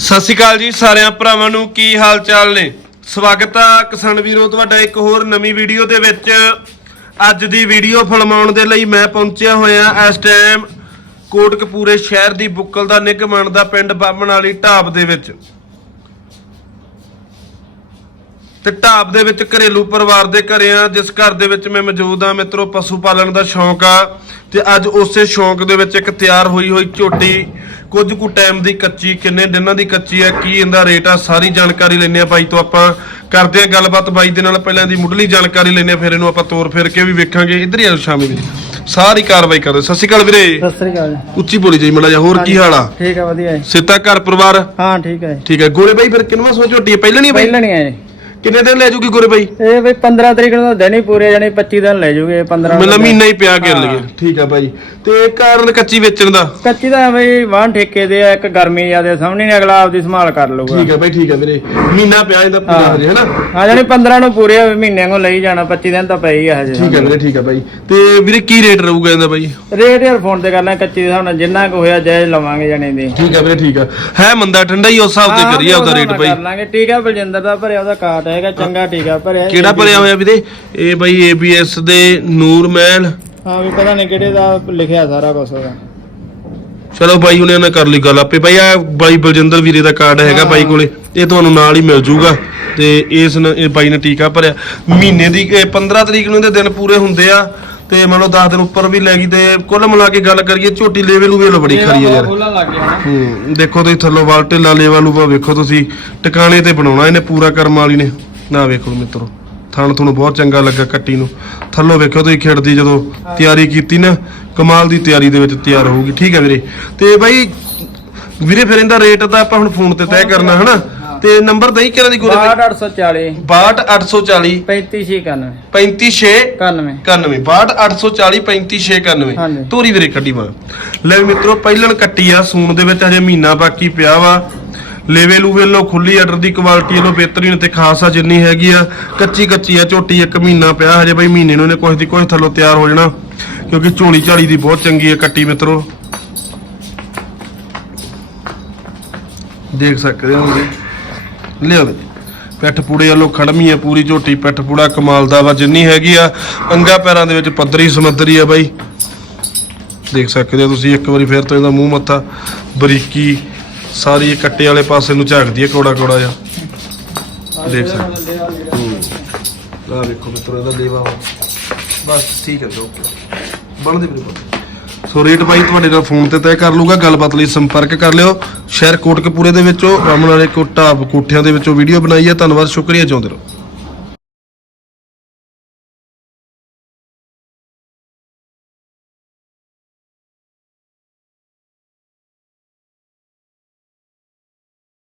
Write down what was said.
ਸਤਿ ਸ਼੍ਰੀ ਅਕਾਲ ਜੀ ਸਾਰਿਆਂ ਭਰਾਵਾਂ ਨੂੰ, ਕੀ ਹਾਲ ਚਾਲ ਨੇ? ਸਵਾਗਤ ਆ ਕਿਸਾਨ ਵੀਰੋ, ਤੁਹਾਡਾ ਇੱਕ ਹੋਰ ਨਵੀਂ ਵੀਡੀਓ ਦੇ ਵਿੱਚ। ਅੱਜ ਦੀ ਵੀਡੀਓ ਫਿਲਮਾਉਣ ਦੇ ਲਈ ਮੈਂ ਪਹੁੰਚਿਆ ਹੋਇਆ ਇਸ ਟਾਈਮ ਕੋਟਕਪੂਰੇ ਸ਼ਹਿਰ ਦੀ ਬੁੱਕਲ ਦਾ ਨਿਗਮਣ ਦਾ ਪਿੰਡ ਬਾਬਣ ਵਾਲੀ ਢਾਬ ਦੇ ਵਿੱਚ। ਤੇ ਢਾਬ ਦੇ ਵਿੱਚ ਘਰੇਲੂ ਪਰਿਵਾਰ ਦੇ ਘਰੇ ਆ, ਜਿਸ ਘਰ ਦੇ ਵਿੱਚ ਮੈਂ ਮੌਜੂਦ ਆ ਮਿੱਤਰੋ, ਪਸ਼ੂ ਪਾਲਣ ਦਾ ਸ਼ੌਂਕ ਆ। ਤੇ ਅੱਜ ਉਸੇ ਸ਼ੌਂਕ ਦੇ ਵਿੱਚ ਇੱਕ ਤਿਆਰ ਹੋਈ ਹੋਈ ਝੋਟੀ ਕੁਝ ਕੁ ਟਾਈਮ ਦੀ ਕੱਚੀ ਕਿੰਨੇ ਦਿਨਾਂ ਦੀ ਕੱਚੀ ਆ ਕੀ ਇਹਦਾ ਰੇਟ ਆ ਸਾਰੀ ਜਾਣਕਾਰੀ ਲੈਣੇ ਆ ਬਾਈ ਤੋਂ ਆਪਾਂ। ਕਰਦੇ ਆ ਗੱਲਬਾਤ ਬਾਈ ਦੇ ਨਾਲ ਪਹਿਲਾਂ ਦੀ ਮੁੱਢਲੀ ਜਾਣਕਾਰੀ ਲੈਣੇ ਆ ਫਿਰ ਇਹਨੂੰ ਆਪਾਂ ਤੋਰ ਫਿਰ ਕੇ ਵੀ ਵੇਖਾਂਗੇ। ਇੱਧਰ ਹੀ ਆ ਸ਼ਾਮੀ ਵੀ ਸਾਰੀ ਕਾਰਵਾਈ ਕਰਦੇ ਸਤਿ ਸ਼੍ਰੀ ਅਕਾਲ ਵੀਰੇ। ਸਤਿ ਸ੍ਰੀ ਅਕਾਲ ਜੀ। ਉੱਚੀ ਬੋਲੀ ਜਾਈ ਮੜਾ ਜਾ ਹੋਰ ਕੀ ਹਾਲ ਆ? ਠੀਕ ਹੈ ਵਧੀਆ ਜੀ। ਸਿੱਤਾ ਘਰ ਪਰਿਵਾਰ? ਹਾਂ ਠੀਕ ਹੈ ਜੀ। ਠੀਕ ਹੈ। ਗੋਰੇ ਬਾਈ ਫਿਰ ਕਿੰਨਵਾਂ ਸੋ ਝੋਟੀ ਹੈ? ਪਹਿਲਾਂ ਨਹੀਂ ਬਾਈ? ਪਹਿਲਾਂ ਨਹੀਂ ਆਏ। ਕਿੰਨੇ ਦਿਨ ਲੈ ਜੂਗੀ ਗੋਰੇ ਬਾਈ? ਇਹ ਬਈ 15 ਤਰੀਕ ਨੂੰ ਤਾਂ ਦਿਨ ਹੀ ਪੂਰੇ ਜਾਨੀ 25 ਦਿਨ ਲੈ ਜੂਗੇ 15 ਮਤਲਬ ਮਹੀਨਾ ਹੀ ਪਿਆ ਕਰ। ਲਈਏ ਠੀਕ ਆ ਬਾਈ। ਤੇ ਕਾਰਨ ਕੱਚੀ ਵੇਚਣ ਦਾ? ਕੱਚੀ ਦਾ ਬਈ ਵਾਂ ਠੇਕੇ ਦੇ ਆ ਇੱਕ ਗਰਮੀ ਜਿਆਦੇ ਸਾਹਮਣੇ ਨਹੀਂ ਅਗਲਾ ਆਪਦੀ ਸੰਭਾਲ ਕਰ ਲਊਗਾ। ਠੀਕ ਆ ਬਾਈ ਠੀਕ ਆ ਵੀਰੇ। ਮਹੀਨਾ ਪਿਆ ਇਹਦਾ ਪੂਰਾ ਹਾਂ। ਹਜੇ ਹਨਾ? ਹਾਂ ਜਾਨੀ 15 ਨੂੰ ਪੂਰੇ ਮਹੀਨੇ ਨੂੰ ਲਈ ਜਾਣਾ 25 ਦਿਨ ਤਾਂ ਪਏ ਹੀ ਆ ਹਜੇ। ਠੀਕ ਆ ਵੀਰੇ ਠੀਕ ਆ ਬਾਈ। ਤੇ ਵੀਰੇ ਕੀ ਰੇਟ ਰਹੂਗਾ ਇਹਦਾ ਬਾਈ? ਰੇਟ ਯਾਰ ਫੋਨ ਤੇ ਕਰਨਾ ਕੱਚੀ ਦੇ ਹਿਸਾਬ ਨਾਲ ਜਿੰਨਾ ਕੁ ਹੋਇਆ ਜਾਇਜ਼ ਲਵਾਂਗੇ ਜਾਨੀ ਦੀ। ਠੀਕ ਆ ਵੀਰੇ ਠੀਕ ਆ। ਹੈ ਮੰਦਾ ਠੰਡਾ ਹੀ ਉਸ ਹਿਸਾਬ ਤੇ ਕਰੀਏ ਉਹਦਾ ਰੇਟ ਬਾਈ। ਕਰ ਲਾਂਗੇ। ਠੀਕ ਆ ਬਲਜਿੰਦਰ ਦਾ ਭਰਿਆ ਉਹਦਾ ਕਾਟ ਹੈਗਾ ਚੰਗਾ ਟੀਕਾ ਭਰਿਆ ਕਿਹੜਾ ਭਰਿਆ ਹੋਇਆ ਵੀਰੇ? ਇਹ ਬਾਈ ABS ਦੇ ਨੂਰ ਮਹਿਲ। ਹਾਂ ਵੀ ਪਤਾ ਨਹੀਂ ਕਿਹੜੇ ਦਾ ਲਿਖਿਆ ਸਾਰਾ ਕੁਝ ਉਹਦਾ। ਚਲੋ ਬਾਈ ਉਹਨੇ ਨਾ ਕਰ ਲਈ ਗੱਲ ਆਪੇ। ਬਾਈ ਆ ਬਾਈ ਬਲਜਿੰਦਰ ਵੀਰੇ ਦਾ ਕਾਰਡ ਹੈਗਾ ਬਾਈ ਕੋਲੇ। ਇਹ ਤੁਹਾਨੂੰ ਨਾਲ ਹੀ ਮਿਲ ਜੂਗਾ। ਤੇ ਇਸ ਬਾਈ ਨੇ ਟੀਕਾ ਭਰਿਆ। ਮਹੀਨੇ ਦੀ ਇਹ 15 ਤਰੀਕ ਨੂੰ ਇਹਦੇ ਦਿਨ ਪੂਰੇ ਹੁੰਦੇ ਆ। ਤੇ ਮੰਨ ਲਓ 10 ਦਿਨ ਉੱਪਰ ਵੀ ਲੈ ਗਈ ਤੇ ਕੁੱਲ ਮਿਲਾ ਕੇ ਗੱਲ ਕਰੀਏ ਝੋਟੀ ਲੈਵਲ ਵੀ ਬੜੀ ਖਰੀ ਯਾਰ। ਖੋਲਣ ਲੱਗ ਗਿਆ ਨਾ ਹੂੰ ਦੇਖੋ ਤੁਸੀਂ ਥੱਲੋਂ ਵਾਲ ਢਿੱਲਾ ਲੈਵਲ ਨੂੰ ਵੇਖੋ ਤੁਸੀਂ। ਟਿਕਾਣੇ ਤੇ ਬਣਾਉਣਾ ਇਹਨੇ ਪੂਰਾ ਕਰਮ ਵਾਲੀ ਨੇ। ਨਾ ਵੇਖੋ ਮਿੱਤਰੋ ਥਣ ਤੁਹਾਨੂੰ ਬਹੁਤ ਚੰਗਾ ਲੱਗਾ ਕੱਟੀ ਨੂੰ। ਥੱਲੋਂ ਵੇਖੋ ਤੁਸੀਂ ਖਿੜਦੀ ਜਦੋਂ ਤਿਆਰੀ ਕੀਤੀ ਨਾ ਕਮਾਲ ਦੀ ਤਿਆਰੀ ਦੇ ਵਿੱਚ ਤਿਆਰ ਹੋਊਗੀ। ਠੀਕ ਹੈ ਵੀਰੇ। ਤੇ ਬਾਈ ਵੀਰੇ ਫਿਰ ਇਹਦਾ ਰੇਟ ਤਾਂ ਆਪਾਂ ਹੁਣ ਫੋਨ ਤੇ ਤੈਅ ਕਰਨਾ ਹਨਾ। ਤੇ ਨੰਬਰ ਦਈ ਕਿਹੜਾ ਦੀ ਗੋਰੇ 6840 62840 3591 356 91 91 62840 3591 ਹਾਂਜੀ। ਤੋਰੀ ਵੀਰੇ ਕੱਢੀ ਮਾ ਲੈ ਵੀ ਮਿੱਤਰੋ ਪਹਿਲਣ ਕੱਟੀ ਆ ਸੂਣ ਦੇ ਵਿੱਚ ਹਜੇ ਮਹੀਨਾ ਬਾਕੀ ਪਿਆ ਵਾ। ਲੇਵੇ ਲੂਵੇ ਲੋ ਖੁੱਲੀ ਆਰਡਰ ਦੀ ਕੁਆਲਿਟੀ ਲੋ ਬਿਹਤਰੀਨ ਤੇ ਖਾਸ ਆ ਜਿੰਨੀ ਹੈਗੀ ਆ। ਕੱਚੀ ਕੱਚੀ ਆ ਝੋਟੀ ਇੱਕ ਮਹੀਨਾ ਪਿਆ ਹਜੇ ਬਈ ਮਹੀਨੇ ਨੂੰ ਇਹਨੇ ਕੁਛ ਦੀ ਕੁਛ ਥੱਲੋਂ ਤਿਆਰ ਹੋ ਜਾਣਾ। ਕਿਉਂਕਿ ਝੋਲੀ ਝਾਲੀ ਦੀ ਬਹੁਤ ਚੰਗੀ ਆ ਕੱਟੀ ਮਿੱਤਰੋ। ਦੇਖ ਸਕਦੇ ਹੋ ਜੀ ਲਿਓ ਜੀ ਪਿੱਠ ਪੂੜੇ ਵੱਲੋਂ ਖੜਮੀ ਹੈ, ਪੂਰੀ ਝੋਟੀ, ਪਿੱਠ ਪੂੜਾ ਕਮਾਲ ਦਾ ਵਾ, ਜਿੰਨੀ ਹੈਗੀ ਆ ਅੰਗਾ ਪੈਰਾਂ ਦੇ ਵਿੱਚ ਪੱਧਰੀ ਸਮੱਧਰੀ ਆ ਬਾਈ। ਦੇਖ ਸਕਦੇ ਹੋ ਤੁਸੀਂ, ਇੱਕ ਵਾਰੀ ਫੇਰ ਤੋਂ ਇਹਦਾ ਮੂੰਹ ਮੱਥਾ ਬਰੀਕੀ, ਸਾਰੀ ਕੱਟੇ ਵਾਲੇ ਪਾਸੇ ਨੂੰ ਝਾਕਦੀ ਹੈ, ਕੋੜਾ ਕੋੜਾ ਜਿਹਾ। ਦੇਖ ਸਕਦੇ ਆ ਵੇਖੋ ਮਿੱਤਰੋ, ਇਹਦਾ ਲੇਵਾ ਬਸ ਠੀਕ ਹੈ ਓਕੇ। ਬਣਦੇ ਵੀਰੇ ਸੋ ਰੇਟ ਭਾਈ ਤੁਹਾਡੇ ਨਾਲ ਫੋਨ ਤੇ ਤੈਅ ਕਰ ਲੂਗਾ ਗੱਲਬਾਤ ਲਈ ਸੰਪਰਕ ਕਰ ਲਿਓ। ਸ਼ਹਿਰ ਕੋਟਕਪੂਰੇ ਦੇ ਵਿੱਚੋਂ ਬਾਮਣ ਵਾਲੇ ਕੋਟਾ ਕੋਠਿਆਂ ਦੇ ਵਿੱਚੋਂ ਵੀਡੀਓ ਬਣਾਈ ਹੈ ਧੰਨਵਾਦ, ਸ਼ੁਕਰੀਆ ਚਾਹੁੰਦੇ ਰਹੋ।